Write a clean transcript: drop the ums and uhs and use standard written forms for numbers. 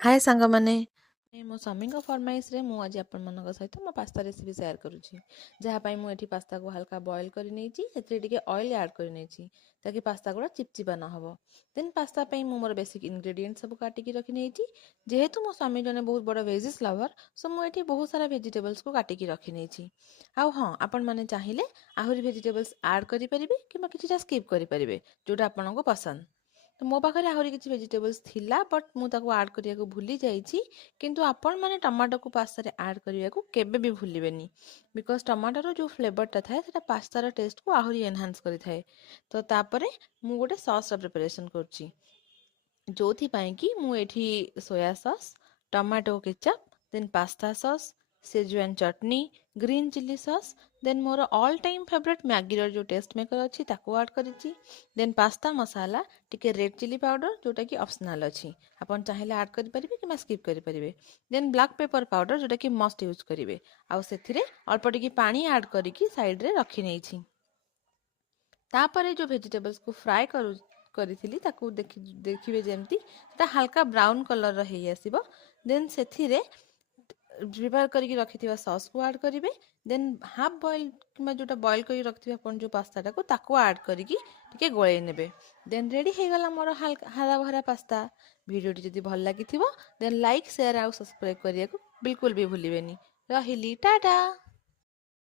हाय सांगमाने मो स्वामी फरमाइश रे आज आपण सहित मो पास्ता रेसिपी शेयर करुँची जहाँपाई मुझे पास्ता को हल्का बॉयल कर ऑयल ऐड कर ताकि पास्ता गुड़ा चिपचिपा न हो। देन पास्ता मु मोर बेसिक इंग्रेडिएंट सब काटिकी रखी नहीं। जेहेतु मो स्वामी जने बहुत बड़ वेजिस लवर सो मुझे बहुत सारा वेजिटेबल्स को काटिकी रखी नहीं। आउ हाँ आपण मैंने चाहिए आहरी वेजिटेबल्स ऐड करेंगे कि किसी स्किप करेंगे जोटा आपन को पसंद। तो मो पाखे आहरी किसी वेजिटेबल्स थिला बट मुझे आड करने को भूली जाइए किंतु आपण मैंने टमाटो को पास्ता रे ऐड करने को केबे भी भूलिबेनी बिकॉज टमाटर जो फ्लेवरटा थाए सेटा पास्तार टेस्ट को आहरी एनहांस करिथाए। तो तापरे मु गोटे सॉस प्रिपरेशन करुच्ची जो कि मुझे soy sauce tomato ketchup then pasta sauce Schezwan chutney green chilli sauce then मोर ऑल टाइम फेवरेट मैगी जो टेस्ट मेकर अच्छी ताको ऐड करिछि। देन पास्ता मसाला टिके रेड चिली पाउडर जोटा कि ऑप्शनल अच्छी आपन चाहेले ऐड करि परिबे कि स्किप करि परिबे। देन ब्लैक पेपर पाउडर जोटा कि मस्ट यूज करिवे आउ सेथिरे अल्प टिके पानी ऐड करिकि साइड रे रखि नेछि। तापरे जो वेजिटेबल्स को फ्राए करी ताकू देखिए जमती हल्का ब्राउन कलर रही आसीबो। देन सेथिरे प्रिपेयर करके रखिथिबा सॉस को ऐड करिवे। देन हाफ बॉयल कि जोटा बॉयल कर रखिथिबा अपन जो पास्ता को ताको ऐड करिकि टिके गोळेई नेबे। देन रेडी हे गला मोर हरा भरा पास्ता। वीडियोटी जदि भल लागिथिबो देन लाइक शेयर आउ सब्सक्राइब करिया को बिल्कुल भी भूलिबेनी। रहिली टाटा।